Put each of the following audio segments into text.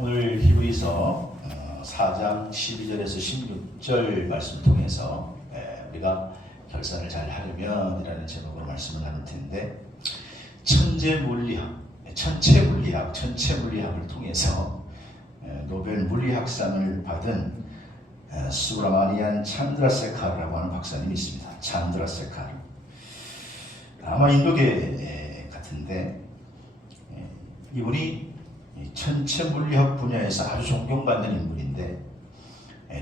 오늘 히브리서 4장 12절에서 16절 말씀을 통해서 우리가 결산을 잘 하려면 이라는 제목으로 말씀을 나눌 텐데, 천체 물리학을 통해서 노벨 물리학상을 받은 수브라마니안 찬드라세카르라고 하는 박사님이 있습니다. 찬드라세카르. 아마 인도계 같은데, 이분이 천체 물리학 분야에서 아주 존경받는 인물인데,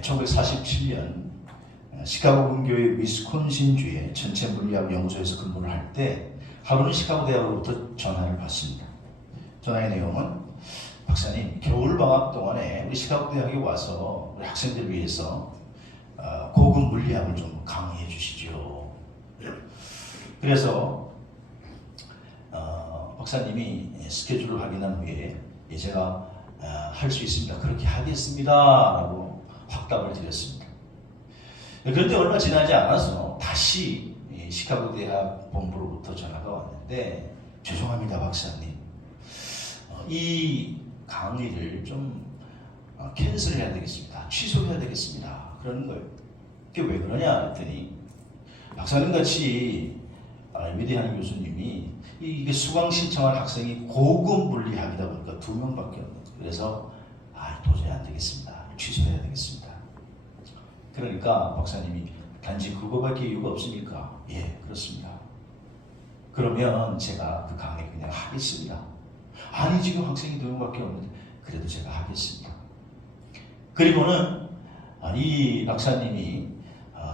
1947년 시카고 근교의 위스콘신주의 천체 물리학 연구소에서 근무를 할 때 하루는 시카고 대학으로부터 전화를 받습니다. 전화의 내용은, 박사님, 겨울방학 동안에 우리 시카고 대학에 와서 우리 학생들을 위해서 고급 물리학을 좀 강의해 주시죠. 그래서 박사님이 스케줄을 확인한 후에 제가 할 수 있습니다, 그렇게 하겠습니다 라고 확답을 드렸습니다. 그런데 얼마 지나지 않아서 다시 시카고 대학 본부로부터 전화가 왔는데, 죄송합니다 박사님, 이 강의를 좀 캔슬해야 되겠습니다, 취소해야 되겠습니다 그러는 거예요. 그게 왜 그러냐 했더니, 박사님 같이 위대한 교수님이 이게 수강 신청한 학생이 고급 물리학이다 보니까 2명밖에 없는 거예요. 그래서 도저히 안 되겠습니다, 취소해야 되겠습니다. 그러니까 박사님이, 단지 그거밖에 이유가 없습니까? 예, 그렇습니다. 그러면 제가 그 강의 그냥 하겠습니다. 아니, 지금 학생이 2명밖에 없는데. 그래도 제가 하겠습니다. 그리고는 이 박사님이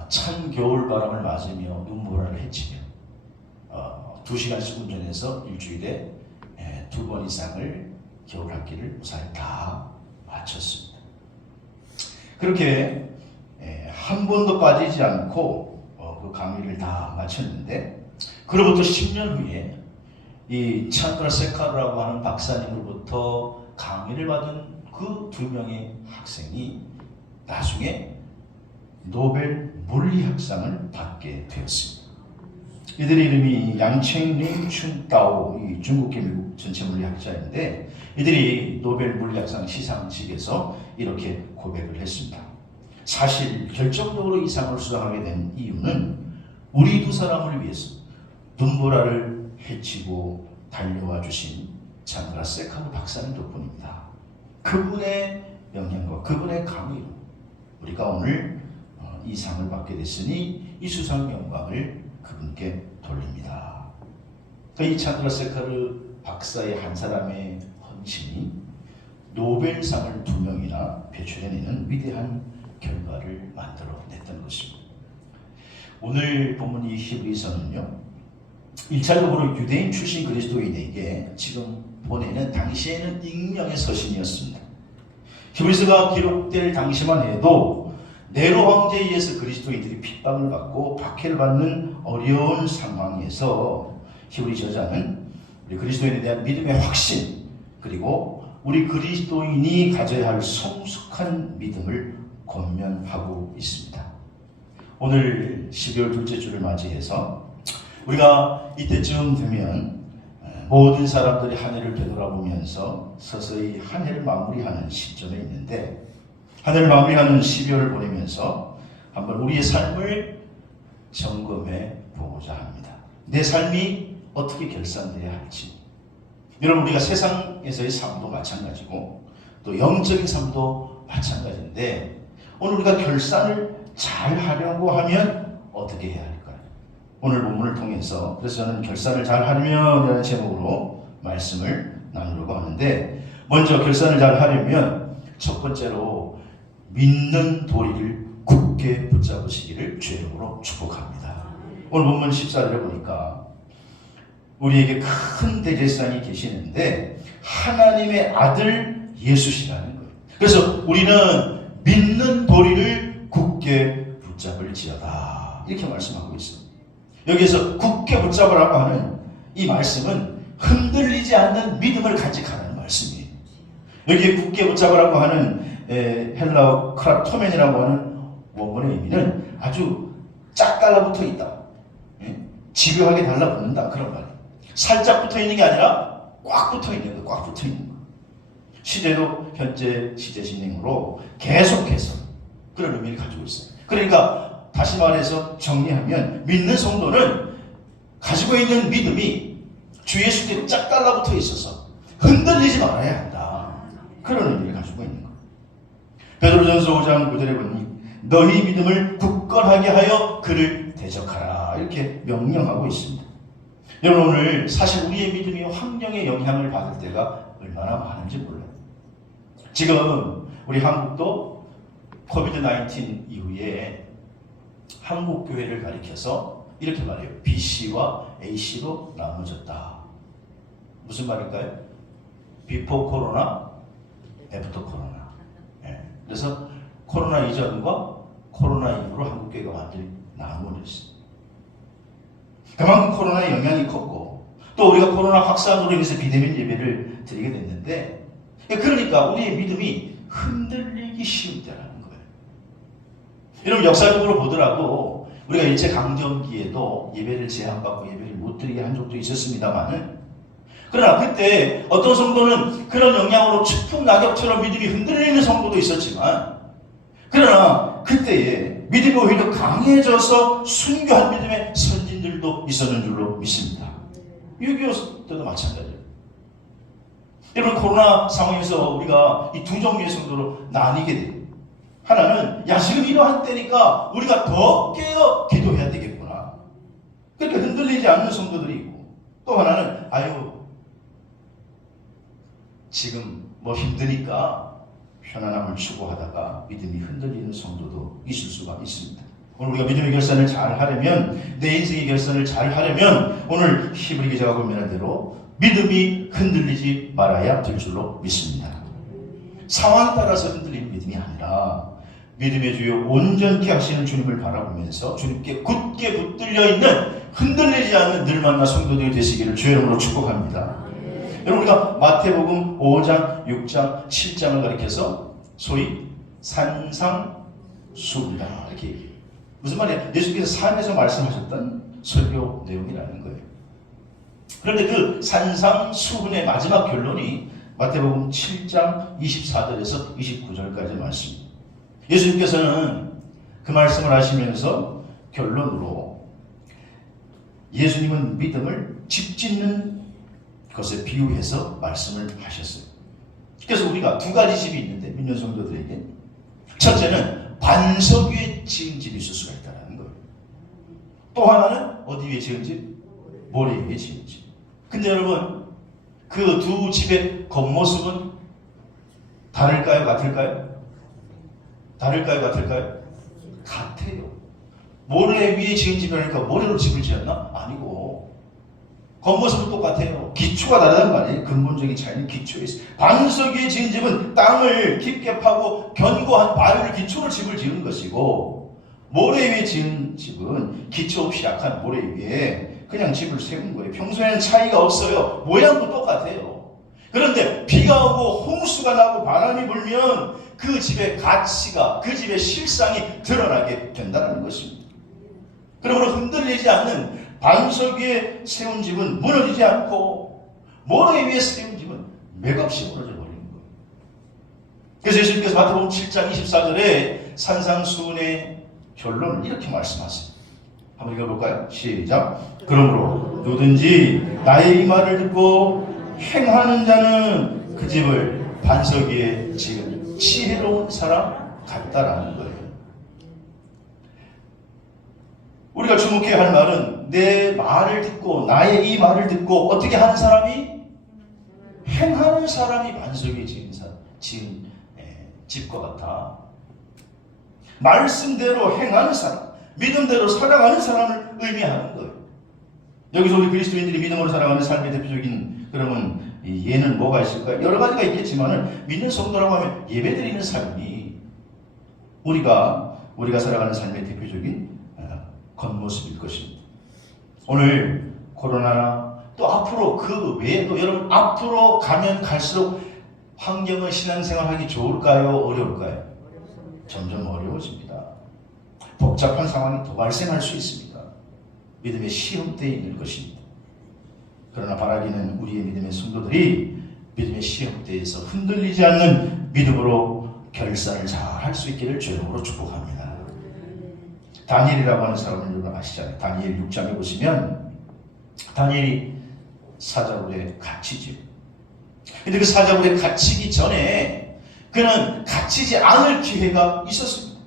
찬 겨울바람을 맞으며 눈보라를 헤치며 2시간씩 운전해서 일주일에 2번 이상을 겨울 학기를 무사히 다 마쳤습니다. 그렇게 한 번도 빠지지 않고 그 강의를 다 마쳤는데, 그로부터 10년 후에 이 찬드라세카르라고 하는 박사님으로부터 강의를 받은 그 2명의 학생이 나중에 노벨 물리학상을 받게 되었습니다. 이들의 이름이 양챙리 춘따오, 중국계 미국 전체 물리학자인데, 이들이 노벨 물리학상 시상식에서 이렇게 고백을 했습니다. 사실 결정적으로 이 상을 수상하게 된 이유는 우리 2사람을 위해서 눈보라를 헤치고 달려와 주신 찬드라세카르 박사님 덕분입니다. 그분의 영향과 그분의 강의로 우리가 오늘 이 상을 받게 됐으니 이 수상 영광을 그분께 돌립니다. 이 찬드라세카르 박사의 한 사람의 헌신이 노벨상을 2명이나 배출해내는 위대한 결과를 만들어냈던 것입니다. 오늘 본문 이 히브리서는요, 1차적으로 유대인 출신 그리스도인에게 지금 보내는 당시에는 익명의 서신이었습니다. 히브리서가 기록될 당시만 해도 네로 황제에 의해서 그리스도인들이 핍박을 받고 박해를 받는 어려운 상황에서 히브리 저자는 우리 그리스도인에 대한 믿음의 확신, 그리고 우리 그리스도인이 가져야 할 성숙한 믿음을 권면하고 있습니다. 오늘 12월 둘째 주를 맞이해서 우리가 이때쯤 되면 모든 사람들이 한 해를 되돌아보면서 서서히 한 해를 마무리하는 시점에 있는데, 한 해를 마무리하는 12월을 보내면서 한번 우리의 삶을 점검해 보고자 합니다. 내 삶이 어떻게 결산돼야 할지. 여러분, 우리가 세상에서의 삶도 마찬가지고 또 영적인 삶도 마찬가지인데, 오늘 우리가 결산을 잘 하려고 하면 어떻게 해야 할까요? 오늘 본문을 통해서, 그래서 저는 결산을 잘 하려면 이라는 제목으로 말씀을 나누려고 하는데, 먼저 결산을 잘 하려면 첫 번째로 믿는 도리를 굳게 붙잡으시기를 주님으로 축복합니다. 오늘 본문 14절에 보니까 우리에게 큰 대제사장이 계시는데 하나님의 아들 예수시라는 거예요. 그래서 우리는 믿는 도리를 굳게 붙잡을지어다, 이렇게 말씀하고 있습니다. 여기에서 굳게 붙잡으라고 하는 이 말씀은 흔들리지 않는 믿음을 간직하라는 말씀이에요. 여기에 굳게 붙잡으라고 하는 헬라어 크라토멘이라고 하는 원문의 의미는 아주 짝 달라붙어 있다, 집요하게 달라붙는다, 그런 말이에요. 살짝 붙어 있는 게 아니라 꽉 붙어 있는 거, 꽉 붙어 있는 거. 시대도 현재 시제 진행으로 계속해서 그런 의미를 가지고 있어요. 그러니까 다시 말해서 정리하면 믿는 성도는 가지고 있는 믿음이 주 예수께 짝 달라붙어 있어서 흔들리지 말아야 한다. 그런 의미를 가지고 있는 거예요. 베드로전서 5장 9절에 보니 너희 믿음을 굳건하게 하여 그를 대적하라 이렇게 명령하고 있습니다. 여러분 오늘 사실 우리의 믿음이 환경의 영향을 받을 때가 얼마나 많은지 몰라요. 지금 우리 한국도 코비드-19 이후에 한국 교회를 가리켜서 이렇게 말해요. BC와 AC로 나눠졌다. 무슨 말일까요? 비포 코로나, 애프터 코로나. 그래서 코로나 이전과 코로나 이후로 한국 교회가 완전히 나눠졌어요. 그만큼 코로나의 영향이 컸고 또 우리가 코로나 확산으로 인해서 비대면 예배를 드리게 됐는데 그러니까 우리의 믿음이 흔들리기 쉬운 때라는 거예요. 여러분 역사적으로 보더라도 우리가 일제강점기에도 예배를 제한받고 예배를 못 드리게 한 적도 있었습니다만은 그러나 그때 어떤 성도는 그런 영향으로 추풍 낙엽처럼 믿음이 흔들리는 성도도 있었지만 그러나 그때에 믿음이 오히려 강해져서 순교한 믿음의 선진들도 있었는 줄로 믿습니다. 6.25 때도 마찬가지예요. 여러분 코로나 상황에서 우리가 이 두 종류의 성도로 나뉘게 돼요. 하나는 야 지금 이러한 때니까 우리가 더 깨어 기도해야 되겠구나. 그렇게 흔들리지 않는 성도들이 있고 또 하나는 아유 지금 뭐 힘드니까 편안함을 추구하다가 믿음이 흔들리는 성도도 있을 수가 있습니다. 오늘 우리가 믿음의 결산을 잘 하려면 내 인생의 결산을 잘 하려면 오늘 히브리 기자가 고민한 대로 믿음이 흔들리지 말아야 될 줄로 믿습니다. 상황에 따라서 흔들리는 믿음이 아니라 믿음의 주요 온전케 하시는 주님을 바라보면서 주님께 굳게 붙들려 있는 흔들리지 않는 늘 만나 성도들이 되시기를 주의 이름으로 축복합니다. 여러분 우리가 마태복음 5장, 6장, 7장을 가리켜서 소위 산상수훈이다 이렇게 얘기해요. 무슨 말이에요? 예수께서 삶에서 말씀하셨던 설교 내용이라는 거예요. 그런데 그 산상수훈의 마지막 결론이 마태복음 7장 24절에서 29절까지 말씀입니다. 예수님께서는 그 말씀을 하시면서 결론으로 예수님은 믿음을 집 짓는 것에 비유해서 말씀을 하셨어요. 그래서 우리가 두 가지 집이 있는데 믿는 성도들에게 첫째는 반석 위에 지은 집이 있을 수가 있다는 거예요. 또 하나는 어디 위에 지은 집? 모래 위에 지은 집. 근데 여러분 그 두 집의 겉모습은 다를까요? 같을까요? 다를까요? 같을까요? 같아요. 모래 위에 지은 집이라니까 모래로 집을 지었나? 아니고 겉모습은 똑같아요. 기초가 다르단 말이에요. 근본적인 차이는 기초에 있어요. 반석 위에 지은 집은 땅을 깊게 파고 견고한 바위를 기초로 집을 지은 것이고 모래 위에 지은 집은 기초 없이 약한 모래 위에 그냥 집을 세운 거예요. 평소에는 차이가 없어요. 모양도 똑같아요. 그런데 비가 오고 홍수가 나고 바람이 불면 그 집의 가치가 그 집의 실상이 드러나게 된다는 것입니다. 그러므로 흔들리지 않는 반석 위에 세운 집은 무너지지 않고 모래 위에 세운 집은 맥없이 무너져 버리는 거예요. 그래서 예수님께서 마태복음 7장 24절에 산상수훈의 결론을 이렇게 말씀하세요. 한번 읽어볼까요? 시작. 그러므로 누구든지 나의 이 말을 듣고 행하는 자는 그 집을 반석 위에 지은 지혜로운 사람 같다라는 거예요. 우리가 주목해야 할 말은 내 말을 듣고 나의 이 말을 듣고 어떻게 하는 사람이? 행하는 사람이 반석 위에 지은 집과 같아. 말씀대로 행하는 사람, 믿음대로 살아가는 사람을 의미하는 거예요. 여기서 우리 그리스도인들이 믿음으로 살아가는 삶의 대표적인 그러면 예는 뭐가 있을까요? 여러 가지가 있겠지만 믿는 성도라고 하면 예배드리는 삶이 우리가 살아가는 삶의 대표적인 겉모습일 것입니다. 오늘 코로나나 또 앞으로 그 외에도 여러분 앞으로 가면 갈수록 환경은 신앙생활하기 좋을까요? 어려울까요? 점점 어려워집니다. 복잡한 상황이 더 발생할 수 있습니다. 믿음의 시험대에 있는 것입니다. 그러나 바라기는 우리의 믿음의 성도들이 믿음의 시험대에서 흔들리지 않는 믿음으로 결산을 잘 할 수 있기를 주님으로 축복합니다. 다니엘이라고 하는 사람을 여러분 아시잖아요. 다니엘 6장에 보시면 다니엘이 사자굴에 갇히죠. 근데 그 사자굴에 갇히기 전에 그는 갇히지 않을 기회가 있었습니다.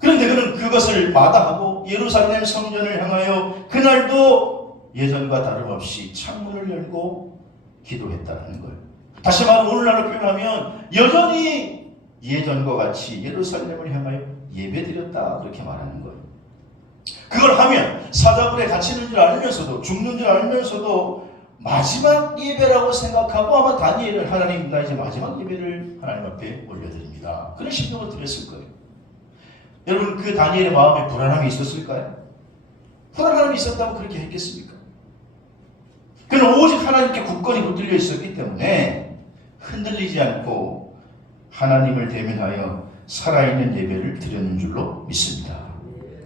그런데 그는 그것을 마다하고 예루살렘 성전을 향하여 그날도 예전과 다름없이 창문을 열고 기도했다는 거예요. 다시 말해 오늘날로 표현하면 여전히 예전과 같이 예루살렘을 향하여 예배드렸다 그렇게 말하는 거예요. 그걸 하면 사자굴에 갇히는 줄 알면서도 죽는 줄 알면서도 마지막 예배라고 생각하고 아마 다니엘은 하나님 나 이제 마지막 예배를 하나님 앞에 올려드립니다. 그런 심정을 드렸을 거예요. 여러분 그 다니엘의 마음에 불안함이 있었을까요? 불안함이 있었다면 그렇게 했겠습니까? 그는 오직 하나님께 굳건히 붙들려 있었기 때문에 흔들리지 않고 하나님을 대면하여 살아있는 예배를 드렸는 줄로 믿습니다.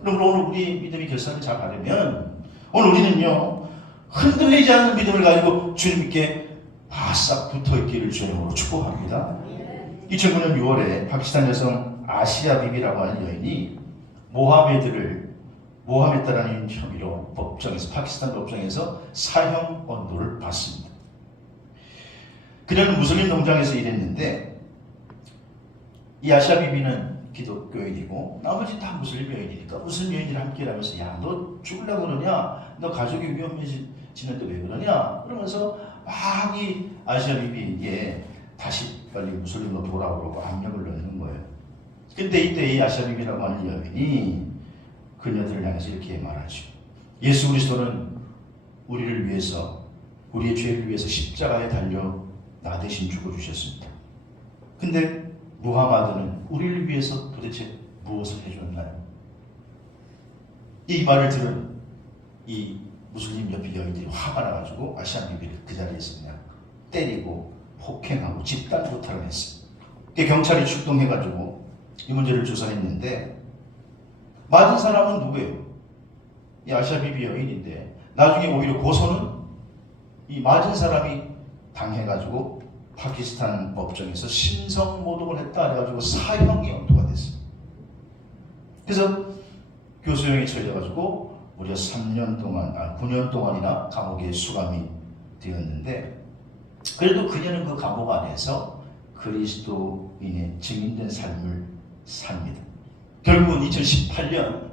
그러므로 오늘 우리 믿음이 결산을 잘 하려면 오늘 우리는요 흔들리지 않는 믿음을 가지고 주님께 바싹 붙어있기를 주님으로 축복합니다. 2009년 6월에 파키스탄 여성 아시아 비비라고 하는 여인이 모하메드라는 혐의로 파키스탄 법정에서 사형 언도를 받습니다. 그녀는 무슬림 농장에서 일했는데 이 아시아 비비는 기독교인이고 나머지 다 무슬림 여인이니까 무슬림 여인들이 함께 일하면서 야 너 죽으려고 그러냐? 너 가족이 위험해지는데 왜 그러냐? 그러면서 막 이 아시아 비비에게 다시 빨리 무슬림으로 돌아오라고 압력을 넣는 거예요. 근데 이때 이 아시아 비비라고 하는 여인이 그녀들을 향해서 이렇게 말하죠. 예수 그리스도는 우리를 위해서 우리의 죄를 위해서 십자가에 달려 나 대신 죽어주셨습니다. 근데 무하마드는 우리를 위해서 도대체 무엇을 해줬나요? 이 말을 들은 이 무슬림 옆에 여인들이 화가 나가지고 아시아 비비를 그 자리에서 그냥 때리고 폭행하고 집단 조탈을 했어요. 경찰이 출동해가지고 이 문제를 조사했는데 맞은 사람은 누구예요? 이 아시아 비비 여인인데 나중에 오히려 고소는 이 맞은 사람이 당해가지고 파키스탄 법정에서 신성모독을 했다 해가지고 사형이 언도가 됐어요. 그래서 교수형이 처해져가지고 무려 9년 동안이나 감옥에 수감이 되었는데 그래도 그녀는 그 감옥 안에서 그리스도인의 증인된 삶을 삽니다. 결국은 2018년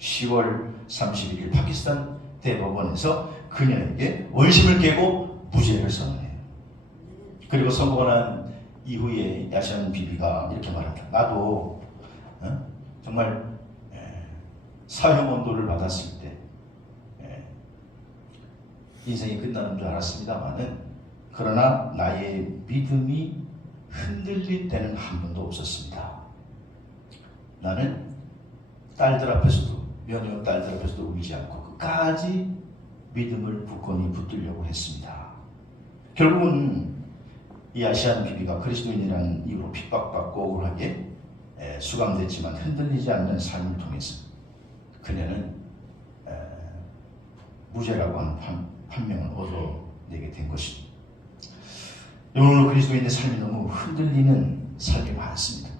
10월 31일 파키스탄 대법원에서 그녀에게 원심을 깨고 무죄를 선언해요. 그리고 선고가 난 이후에 야시안 비비가 이렇게 말합니다. 나도 정말 사형 언도를 받았을 때 인생이 끝나는 줄 알았습니다만은 그러나 나의 믿음이 흔들릴 때는 한 번도 없었습니다. 나는 딸들 앞에서도 며느리 딸들 앞에서도 울지 않고 끝까지 믿음을 굳건히 붙들려고 했습니다. 결국은 이 아시안 비비가 그리스도인이라는 이유로 핍박받고 억울하게 수감됐지만 흔들리지 않는 삶을 통해서 그녀는 무죄라고 하는 판명을 얻어내게 된 것입니다. 오늘 그리스도인의 삶이 너무 흔들리는 삶이 많습니다.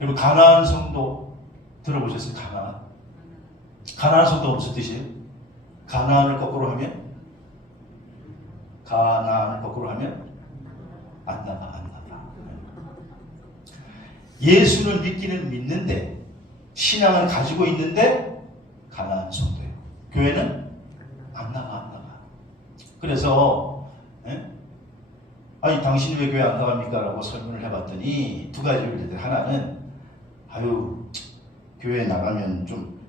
여러분 가나안 성도 들어보셨어요? 가나안 성도 무슨 뜻이에요? 가나안을 거꾸로 하면 안 나가. 예수는 믿기는 믿는데 신앙은 가지고 있는데 가나안 성도예요. 교회는 안 나가. 그래서 아니 당신이 왜 교회 안 나갑니까? 라고 설문을 해봤더니 두 가지를 했는데 하나는 교회 나가면 좀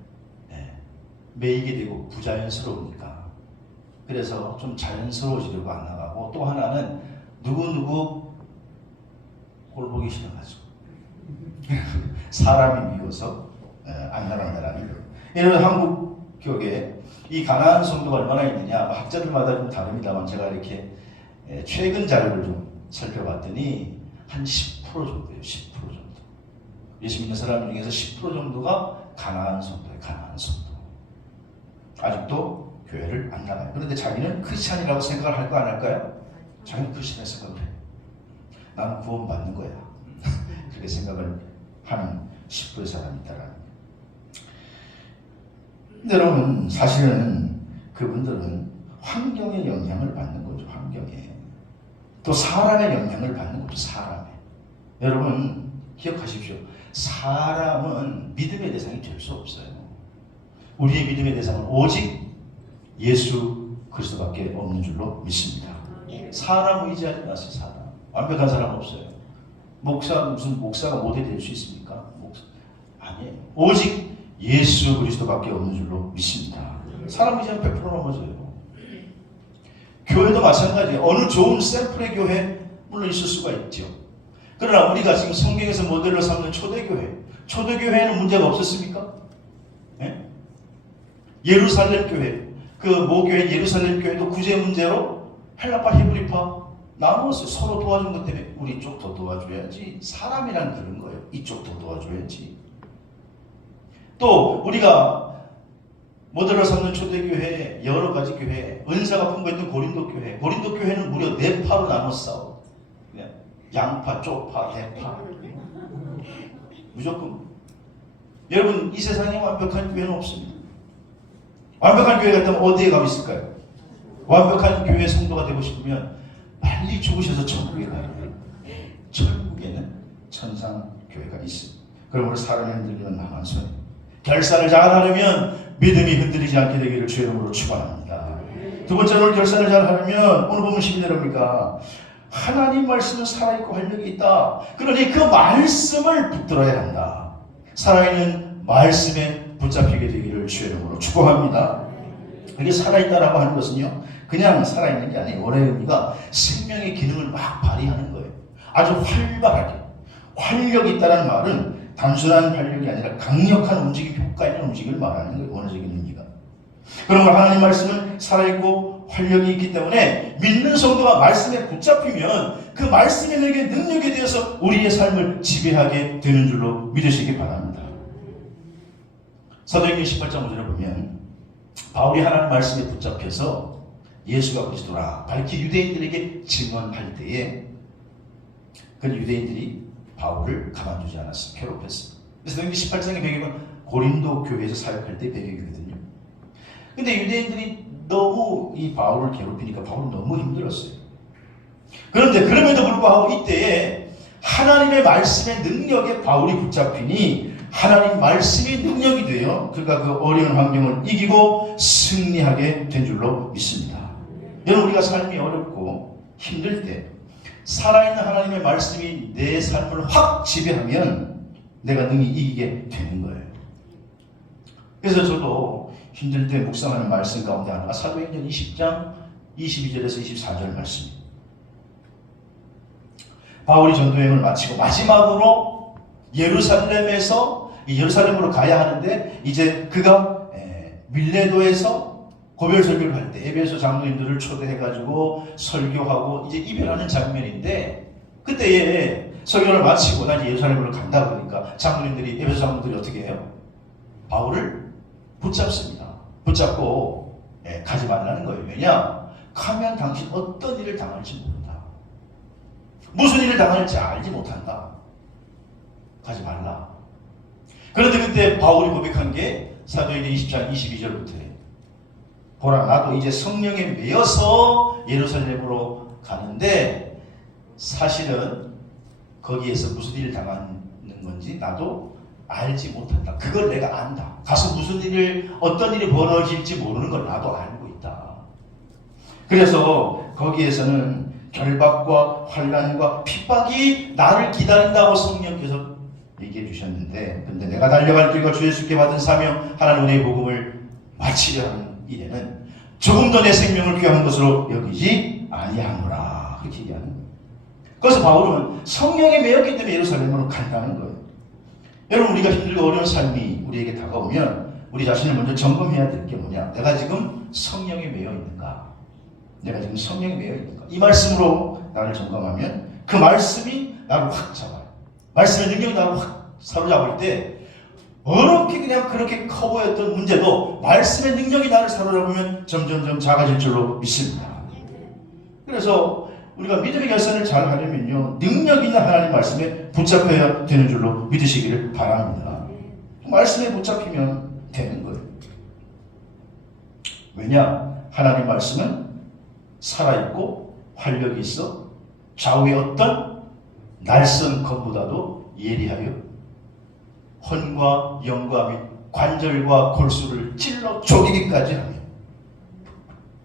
매이게 되고 부자연스러우니까 그래서 좀 자연스러워지려고 안 나가고 또 하나는 누구 꼴 보기 싫어가지고 사람이 미워서 안 나간다라는 거예요. 이런 한국 교계 이 가나안 성도가 얼마나 있느냐 학자들마다 좀 다릅니다만 제가 이렇게 최근 자료를 좀 살펴봤더니 한 10% 정도예요. 10% 정도. 예수 믿는 사람 중에서 10% 정도가 가나안 성도예요. 가나안 성도. 아직도 교회를 안 나가요. 그런데 자기는 크리스찬이라고 생각을 할까 안 할까요? 자기는 크리스찬이라고 생각을 해요. 나는 구원받는 거야. 그렇게 생각을 하는 10%의 사람이 있다라는 거예요. 근데 여러분, 사실은 그분들은 환경의 영향을 받는 거죠. 환경에. 또 사람의 영향을 받는 거죠. 사람의. 여러분 기억하십시오. 사람은 믿음의 대상이 될 수 없어요. 우리의 믿음의 대상은 오직 예수 그리스도밖에 없는 줄로 믿습니다. 사람 의지하지 마세요. 사람. 완벽한 사람 없어요. 무슨 목사가 모델이 될 수 있습니까? 아니에요. 오직 예수 그리스도밖에 없는 줄로 믿습니다. 사람 의지하면 100% 넘어져요. 교회도 마찬가지예요. 어느 좋은 샘플의 교회 물론 있을 수가 있죠. 그러나 우리가 지금 성경에서 모델로 삼는 초대교회, 초대교회에는 문제가 없었습니까? 예? 예루살렘 교회, 그 모교회 예루살렘 교회도 구제 문제로 헬라파 히브리파 나누었어요. 서로 도와준 것 때문에 우리 쪽 더 도와줘야지. 사람이란 그런 거예요. 이쪽 더 도와줘야지. 또 우리가 모델로 삼는 초대교회, 여러 가지 교회, 은사가 풍부했던 고린도 교회는 무려 4파로 나눠 싸워. 양파, 쪽파, 대파. 무조건. 여러분, 이 세상에 완벽한 교회는 없습니다. 완벽한 교회가 있다면 어디에 가고 있을까요? 완벽한 교회 성도가 되고 싶으면 빨리 죽으셔서 천국에 가야 돼요. 천국에는 천상교회가 있습니다. 그러므로 사람이 흔들리는 망한 손. 결산을 잘 하려면 믿음이 흔들리지 않게 되기를 주의 이름으로 축원합니다. 두 번째로 결산을 잘 하려면 오늘 보면 12절입니까? 하나님 말씀은 살아있고 활력이 있다. 그러니 그 말씀을 붙들어야 한다. 살아있는 말씀에 붙잡히게 되기를 주의 이름으로 축복합니다. 이게 살아있다라고 하는 것은요, 그냥 살아있는 게 아니에요. 원의 의미가 생명의 기능을 막 발휘하는 거예요. 아주 활발하게. 활력이 있다는 말은 단순한 활력이 아니라 강력한 움직임, 효과 있는 움직임을 말하는 거예요. 원어적인 의미가. 그러므로 하나님 말씀은 살아있고 활력이 있기 때문에 믿는 성도가 말씀에 붙잡히면 그 말씀의 능력에 대해서 우리의 삶을 지배하게 되는 줄로 믿으시기 바랍니다. 사도행전 18장 5절에 보면 바울이 하나님 말씀에 붙잡혀서 예수가 그리스도라 밝히 유대인들에게 증언할 때에 그 유대인들이 바울을 가만두지 않았습니다. 괴롭혔습니다. 그래서 사도행전 18장의 배경은 고린도 교회에서 사역할 때 배경이거든요. 근데 유대인들이 너무 이 바울을 괴롭히니까 바울은 너무 힘들었어요. 그런데 그럼에도 불구하고 이때에 하나님의 말씀의 능력에 바울이 붙잡히니 하나님 말씀이 능력이 되어 그가 그 어려운 환경을 이기고 승리하게 된 줄로 믿습니다. 여러분, 우리가 삶이 어렵고 힘들 때 살아있는 하나님의 말씀이 내 삶을 확 지배하면 내가 능히 이기게 되는 거예요. 그래서 저도 힘들 때 묵상하는 말씀 가운데 하나가 사도행전 20장 22절에서 24절 말씀입니다. 바울이 전도여행을 마치고 마지막으로 예루살렘으로 가야 하는데 이제 그가 밀레도에서 고별 설교를 할 때 에베소 장로님들을 초대해가지고 설교하고 이제 이별하는 장면인데 그때에 설교를 마치고 나 이제 예루살렘으로 간다 그러니까 에베소 장로들이 어떻게 해요? 바울을 붙잡습니다. 붙잡고 가지 말라는 거예요. 왜냐? 가면 당신 어떤 일을 당할지 모른다. 무슨 일을 당할지 알지 못한다. 가지 말라. 그런데 그때 바울이 고백한 게 사도행전 20장 22절부터예요. 보라, 나도 이제 성령에 매여서 예루살렘으로 가는데 사실은 거기에서 무슨 일을 당하는 건지 나도 알지 못한다. 그걸 내가 안다. 가서 어떤 일이 벌어질지 모르는 걸 나도 알고 있다. 그래서 거기에서는 결박과 환난과 핍박이 나를 기다린다고 성령께서 얘기해 주셨는데, 근데 내가 달려갈 길과 주 예수께 받은 사명 하나님 은혜의 복음을 마치려 하는 이래는 조금 더 내 생명을 귀한 것으로 여기지 아니하노라. 그렇게 얘기하는 거예요. 그래서 바울은 성령에 매였기 때문에 예루살렘으로 간다는 거예요. 여러분, 우리가 힘들고 어려운 삶이 우리에게 다가오면 우리 자신을 먼저 점검해야 될 게 뭐냐? 내가 지금 성령에 매여 있는가? 내가 지금 성령에 매여 있는가? 이 말씀으로 나를 점검하면 그 말씀이 나를 확 잡아요. 말씀의 능력이 나를 확 사로잡을 때 어렵게 그냥 그렇게 커 보였던 문제도 말씀의 능력이 나를 사로잡으면 점점점 작아질 줄로 믿습니다. 그래서 우리가 믿음의 결산을 잘 하려면요, 능력 있는 하나님 말씀에 붙잡혀야 되는 줄로 믿으시기를 바랍니다. 말씀에 붙잡히면 되는 거예요. 왜냐? 하나님 말씀은 살아있고 활력이 있어 좌우의 어떤 날선 검보다도 예리하여 혼과 영과 및 관절과 골수를 찔러 쪼개기까지 하며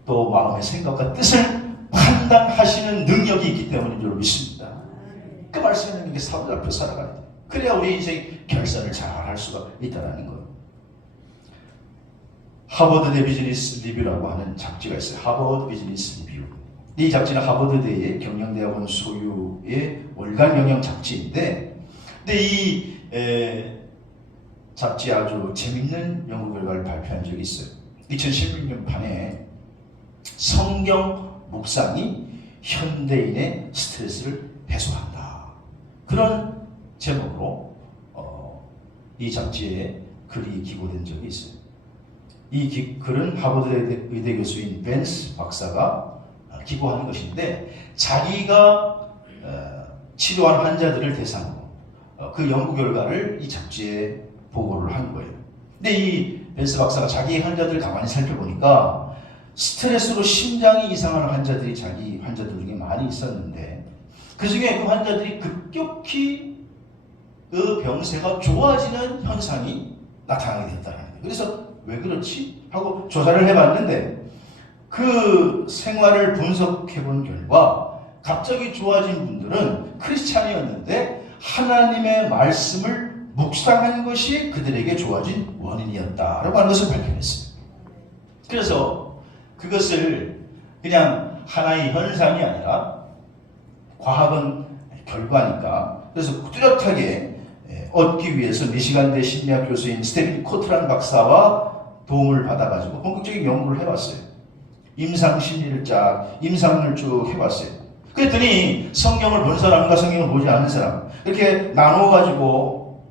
또 마음의 생각과 뜻을 판단하시는 능력이 있기 때문인 줄 믿습니다. 그 말씀의 능력이 사도들 앞에 살아가야 돼요. 그래야 우리 인생 결산을 잘 할 수가 있다는 거예요. 하버드대 비즈니스 리뷰라고 하는 잡지가 있어요. 하버드 비즈니스 리뷰. 이 잡지는 하버드대의 경영대학원 소유의 월간 경영 잡지인데, 근데 이 잡지에 아주 재밌는 연구 결과를 발표한 적이 있어요. 2016년 판에 성경 묵상이 현대인의 스트레스를 해소한다. 그런 제목으로 이 잡지에 글이 기고된 적이 있어요. 이 글은 하버드 의대 교수인 벤스 박사가 기고한 것인데, 자기가 치료한 환자들을 대상으로 그 연구 결과를 이 잡지에 보고를 한 거예요. 근데 이 벤스 박사가 자기 환자들을 가만히 살펴보니까 스트레스로 심장이 이상한 환자들이 자기 환자들 중에 많이 있었는데, 그 중에 그 환자들이 급격히 그 병세가 좋아지는 현상이 나타나게 됐다는 거예요. 그래서 왜 그렇지? 하고 조사를 해봤는데, 그 생활을 분석해 본 결과 갑자기 좋아진 분들은 크리스찬이었는데 하나님의 말씀을 묵상한 것이 그들에게 좋아진 원인이었다라고 하는 것을 발견했어요. 그래서 그것을 그냥 하나의 현상이 아니라 과학은 결과니까, 그래서 뚜렷하게 얻기 위해서 미시간대 심리학 교수인 스테핀 코트란 박사와 도움을 받아가지고 본격적인 연구를 해봤어요. 임상심리를 임상을 쭉 해봤어요. 그랬더니 성경을 본 사람과 성경을 보지 않은 사람, 이렇게 나누어가지고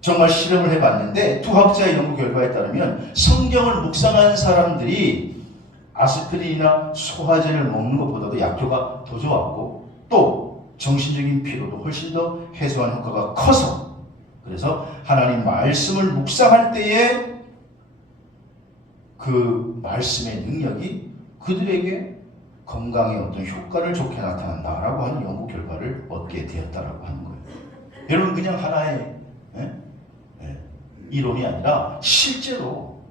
정말 실험을 해봤는데, 두 학자의 연구 결과에 따르면 성경을 묵상한 사람들이 아스피린이나 소화제를 먹는 것보다도 약효가 더 좋았고, 또 정신적인 피로도 훨씬 더 해소하는 효과가 커서, 그래서 하나님 말씀을 묵상할 때에 그 말씀의 능력이 그들에게 건강에 어떤 효과를 좋게 나타난다라고 하는 연구 결과를 얻게 되었다라고 하는 거예요. 여러분, 그냥 하나의 이론이 아니라 실제로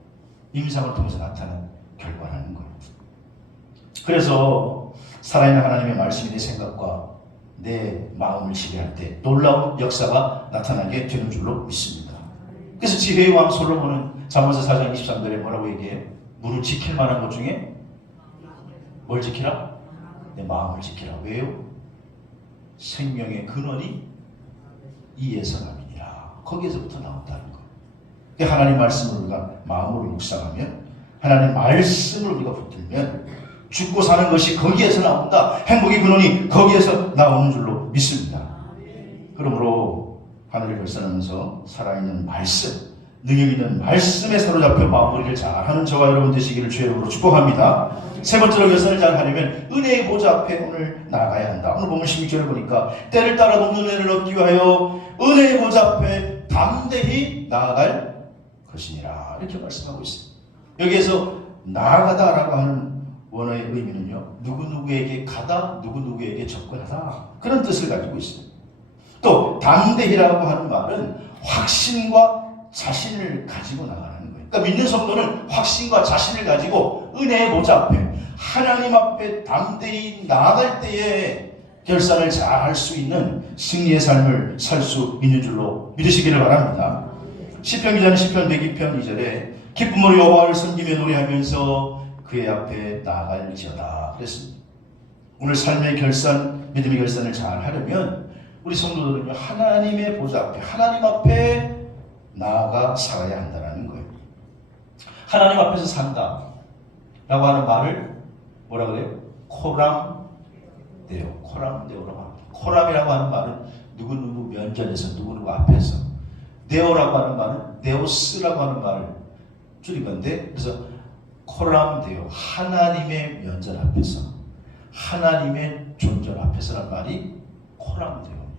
임상을 통해서 나타난 결과라는 거예요. 그래서 살아있는 하나님의 말씀이 내 생각과 내 마음을 지배할 때 놀라운 역사가 나타나게 되는 줄로 믿습니다. 그래서 지혜의 왕 솔로몬은 잠언서 4장 23절에 뭐라고 얘기해요? 문을 지킬 만한 것 중에 뭘 지키라? 내 마음을 지키라. 왜요? 생명의 근원이 이에서 남이니라. 거기에서부터 나온다는 거예요. 하나님 말씀을 우리가 마음으로 묵상하면, 하나님 말씀을 우리가 붙들면 죽고 사는 것이 거기에서 나온다. 행복의 근원이 거기에서 나오는 줄로 믿습니다. 그러므로 하늘을 결산하면서 살아있는 말씀, 능력 있는 말씀에 사로잡혀 마무리를 잘하는 저와 여러분 되시기를 주의 이름으로 축복합니다. 세 번째로 결산을 잘하려면 은혜의 보좌 앞에 오늘 나가야 한다. 오늘 보면 16절을 보니까 때를 따라 돕는 은혜를 얻기 위하여 은혜의 보좌 앞에 담대히 나아갈 것이니라. 이렇게 말씀하고 있습니다. 여기에서 나아가다라고 하는 원어의 의미는요, 누구누구에게 가다, 누구누구에게 접근하다, 그런 뜻을 가지고 있어요. 또 담대히라고 하는 말은 확신과 자신을 가지고 나가는 거예요. 그러니까 믿는 성도는 확신과 자신을 가지고 은혜의 보좌 앞에, 하나님 앞에 담대히 나아갈 때에 결산을 잘 할 수 있는 승리의 삶을 살 수 있는 줄로 믿으시기를 바랍니다. 시편 기자는 시편 102편 2절에 기쁨으로 여호와를 섬기며 노래하면서 그의 앞에 나아갈지어다 그랬습니다. 오늘 삶의 결산, 믿음의 결산을 잘 하려면 우리 성도들은요, 하나님의 보좌 앞에, 하나님 앞에 나아가 살아야 한다는 거예요. 하나님 앞에서 산다 라고 하는 말을 뭐라 그래요? 코람데오, 코람데오라고 합니다. 코람이라고 하는 말은 누구누구 면전에서, 누구누구 앞에서, 데오라고 하는 말은 데오스라고 하는 말을 줄인 건데, 그래서 코람데오, 하나님의 면전 앞에서, 하나님의 존재 앞에서란 말이 코람데오입니다.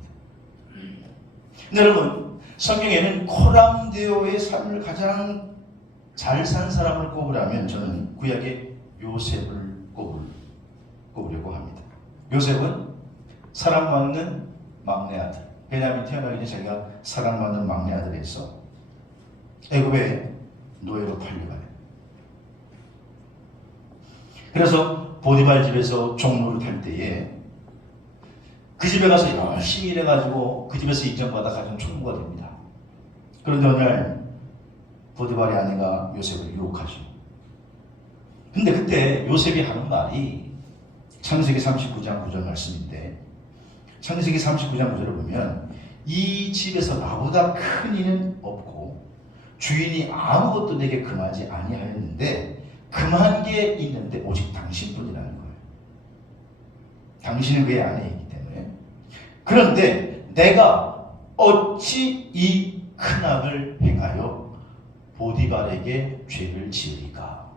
근데 여러분, 성경에는 코람데오의 삶을 가장 잘 산 사람을 꼽으라면 저는 구약의 요셉을 꼽으려고 합니다. 요셉은 사랑받는 막내 아들, 베냐민 태어나기 전에 자기가 사랑받는 막내 아들에서 애굽의 노예로 팔려가요. 그래서 보디발 집에서 종로를 탈 때에 그 집에 가서 열심히 일해가지고 그 집에서 인정받아 가정 총무가 됩니다. 그런데 어느 날 보디발의 아내가 요셉을 유혹하죠. 근데 그때 요셉이 하는 말이 창세기 39장 9절 말씀인데, 창세기 39장 9절을 보면 이 집에서 나보다 큰 이는 없고 주인이 아무것도 내게 금하지 아니하였는데 금한 게 있는데 오직 당신뿐이라는 거예요. 당신은 그의 아내이기 때문에. 그런데 내가 어찌 이 큰 악을 행하여 보디발에게 죄를 지으리까?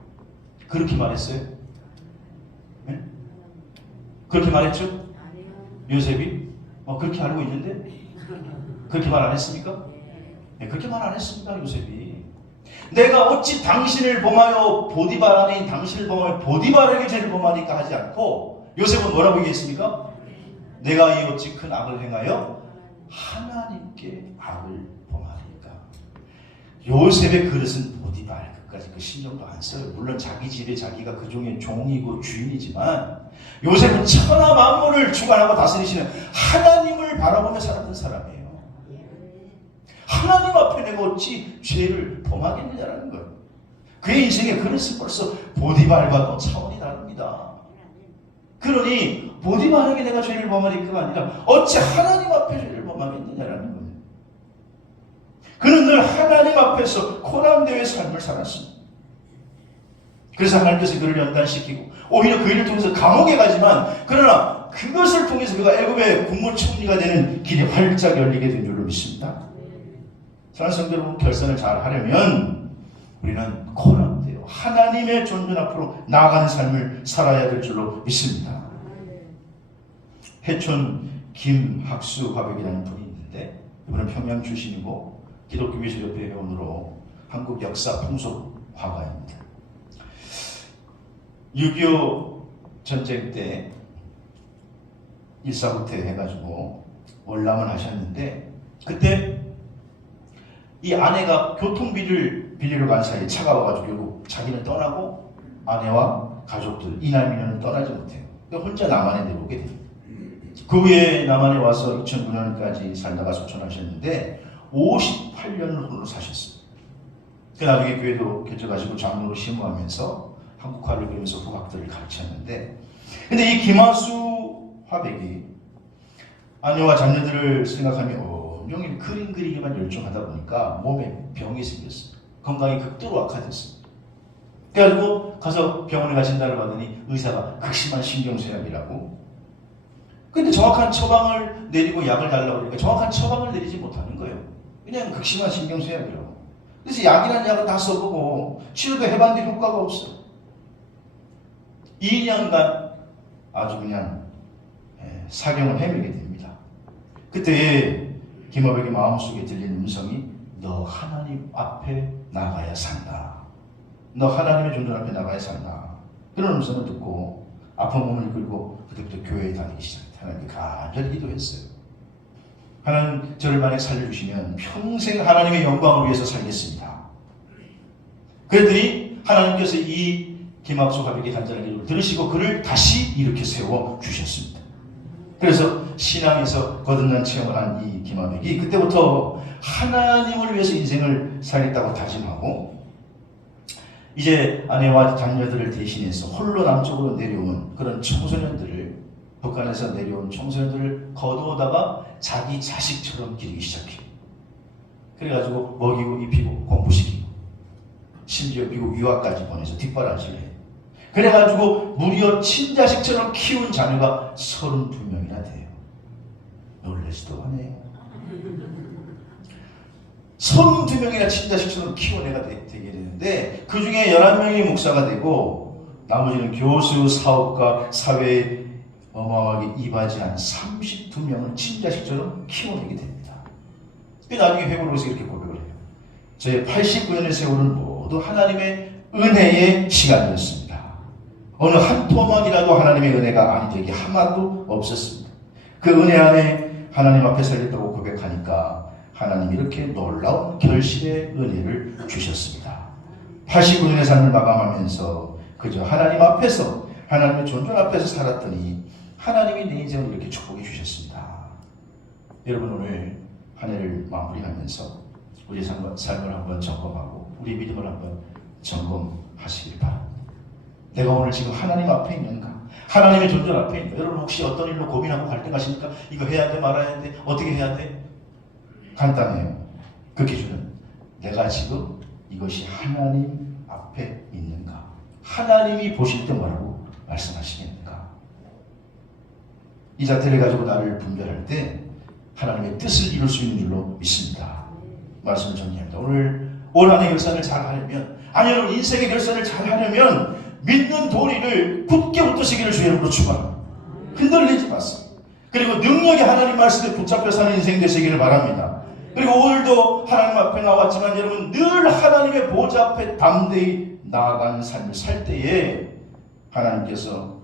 그렇게 말했어요? 네? 그렇게 말했죠? 요셉이? 그렇게 알고 있는데? 그렇게 말 안 했습니까? 네, 그렇게 말 안 했습니다, 요셉이. 내가 어찌 당신을 범하여 보디발 아내인 당신을 범하여 보디발에게 죄를 범하니까 하지 않고, 요셉은 뭐라고 얘기했습니까? 내가 이 어찌 큰 악을 행하여 하나님께 악을 범하니까. 요셉의 그릇은 보디발 끝까지 그 신경도 안 써요. 물론 자기 집에 자기가 그 종의 종이고 주인이지만 요셉은 천하 만물을 주관하고 다스리시는 하나님을 바라보며 살았던 사람이에요. 하나님 앞에 내가 어찌 죄를 범하겠느냐라는 거예요. 그의 인생의 그릇은 벌써 보디발과도 차원이 다릅니다. 그러니 보디발에게 내가 죄를 범하리까가 아니라 어찌 하나님 앞에 죄를 범하겠느냐라는 거예요. 그는 늘 하나님 앞에서 코람데오의 삶을 살았습니다. 그래서 하나님께서 그를 연단시키고 오히려 그 일을 통해서 감옥에 가지만, 그러나 그것을 통해서 그가 애굽의 국무총리가 되는 길이 활짝 열리게 된 줄로 믿습니다. 사랑하는 성도 여러분, 결산을 잘 하려면 우리는 코람데오, 하나님의 존재 앞으로 나아가는 삶을 살아야 될 줄로 믿습니다. 해촌 김학수 화백이라는 분이 있는데, 이분은 평양 출신이고 기독교 미술협회 회원으로 한국 역사 풍속 화가입니다. 6.25 전쟁 때 일사후퇴 해가지고 월남을 하셨는데, 그때 이 아내가 교통비를 빌리러 간 사이에 차가 와가지고 결국 자기는 떠나고 아내와 가족들, 이남인은 떠나지 못해요. 혼자 남한에 내려오게 됩니다. 그 후에 남한에 와서 2009년까지 살다가 소천하셨는데 58년을 홀로 사셨습니다. 그 나중에 교회도 개척하시고 장로로 심호하면서 한국화를 그리면서 후학들을 가르쳤는데, 근데 이 김하수 화백이 아내와 자녀들을 생각하며 온종일 그림 그리기만 열중하다 보니까 몸에 병이 생겼어요. 건강이 극도로 악화됐어요. 그래가지고 가서 병원에 가 진단을 받으니 의사가 극심한 신경쇠약이라고. 근데 정확한 처방을 내리고 약을 달라고 그러니까 정확한 처방을 내리지 못하는 거예요. 그냥 극심한 신경쇠약이라고. 그래서 약이라는 약을 다 써보고 치료도 해봤는데 효과가 없어. 2년간 아주 그냥 사경을 헤매게 됩니다. 그때 김화백의 마음속에 들린 음성이 너 하나님 앞에 나가야 산다. 너 하나님의 존재 앞에 나가야 산다. 그런 음성을 듣고 아픈 몸을 이끌고 그때부터 교회에 다니기 시작했다. 하나님께 간절히 기도했어요. 하나님 저를 만약 살려주시면 평생 하나님의 영광을 위해서 살겠습니다. 그랬더니 하나님께서 이 김학수 화백의 간절한 기도를 들으시고 그를 다시 일으켜 세워 주셨습니다. 그래서 신앙에서 거듭난 체험을 한 이 김화백이 그때부터 하나님을 위해서 인생을 살겠다고 다짐하고, 이제 아내와 자녀들을 대신해서 홀로 남쪽으로 내려온 그런 청소년들을, 북한에서 내려온 청소년들을 거두어다가 자기 자식처럼 기르기 시작해요. 그래가지고 먹이고 입히고 공부시키고 심지어 미국 유학까지 보내서 뒷바라지를 해요. 그래가지고 무려 친자식처럼 키운 자녀가 32명이나 돼요. 놀라지도 않아요. 32명이나 친자식처럼 키운 애가 되게 되는데 그 중에 11명이 목사가 되고 나머지는 교수, 사업가, 사회에 어마어마하게 이바지한 32명을 친자식처럼 키워내게 됩니다. 나중에 회고록에서 이렇게 고백을 해요. 제 89년의 세월은 모두 하나님의 은혜의 시간이었습니다. 어느 한 토막이라도 하나님의 은혜가 아닌 적이 하나도 없었습니다. 그 은혜 안에 하나님 앞에 살겠다고 고백하니까 하나님이 이렇게 놀라운 결실의 은혜를 주셨습니다. 89년의 삶을 마감하면서 그저 하나님 앞에서, 하나님의 존존 앞에서 살았더니 하나님이 내 인생을 이렇게 축복해 주셨습니다. 여러분, 오늘 한 해를 마무리하면서 우리 삶을 한번 점검하고 우리 믿음을 한번 점검하시길 바랍니다. 내가 오늘 지금 하나님 앞에 있는가? 하나님의 존존 앞에 있는가? 여러분, 혹시 어떤 일로 고민하고 갈등 가십니까? 이거 해야 돼, 말아야 돼, 어떻게 해야 돼? 간단해요. 그 기준은 내가 지금 이것이 하나님 앞에 있는가? 하나님이 보실 때 뭐라고 말씀하시겠는가? 이 자태를 가지고 나를 분별할 때 하나님의 뜻을 이룰 수 있는 줄로 믿습니다. 말씀을 정리합니다. 오늘 올 한해 결산을 잘 하려면, 아니 여러분 인생의 결산을 잘 하려면 믿는 도리를 굳게 붙드시기를 주의 이름으로 축원합니다. 흔들리지 마세요. 그리고 능력이 하나님 말씀에 붙잡혀 사는 인생 되시기를 바랍니다. 그리고 오늘도 하나님 앞에 나왔지만 여러분 늘 하나님의 보좌 앞에 담대히 나아가는 삶을 살 때에 하나님께서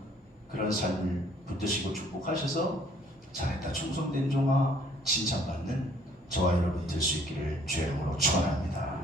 그런 삶을 붙드시고 축복하셔서 잘했다 충성된 종아 칭찬받는 저와 여러분 될 수 있기를 주의 이름으로 축원합니다.